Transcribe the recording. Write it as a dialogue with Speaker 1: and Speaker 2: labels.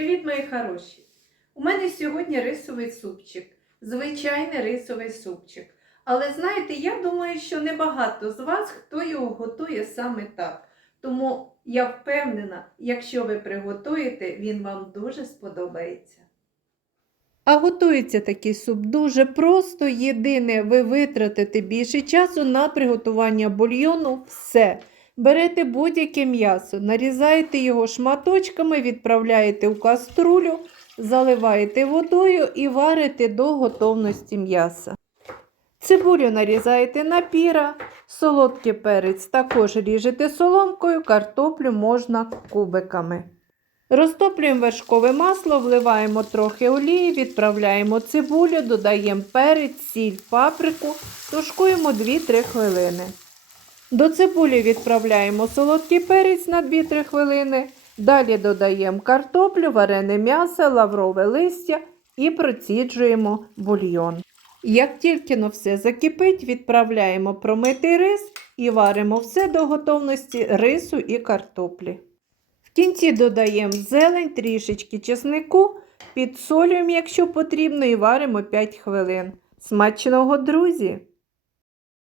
Speaker 1: Привіт, мої хороші! У мене сьогодні рисовий супчик, звичайний рисовий супчик. Але знаєте, я думаю, що небагато з вас хто його готує саме так. Тому я впевнена, якщо ви приготуєте, він вам дуже сподобається. А готується такий суп дуже просто. Єдине, ви витратите більше часу на приготування бульйону. Все. Берете будь-яке м'ясо, нарізаєте його шматочками, відправляєте в каструлю, заливаєте водою і варите до готовності м'яса. Цибулю нарізаєте на піра, солодкий перець також ріжете соломкою, картоплю можна кубиками. Розтоплюємо вершкове масло, вливаємо трохи олії, відправляємо цибулю, додаємо перець, сіль, паприку, тушкуємо 2-3 хвилини. До цибулі відправляємо солодкий перець на 2-3 хвилини. Далі додаємо картоплю, варене м'ясо, лаврове листя і проціджуємо бульйон. Як тільки но все закипить, відправляємо промитий рис і варимо все до готовності рису і картоплі. В кінці додаємо зелень, трішечки чеснику, підсолюємо, якщо потрібно, і варимо 5 хвилин. Смачного, друзі!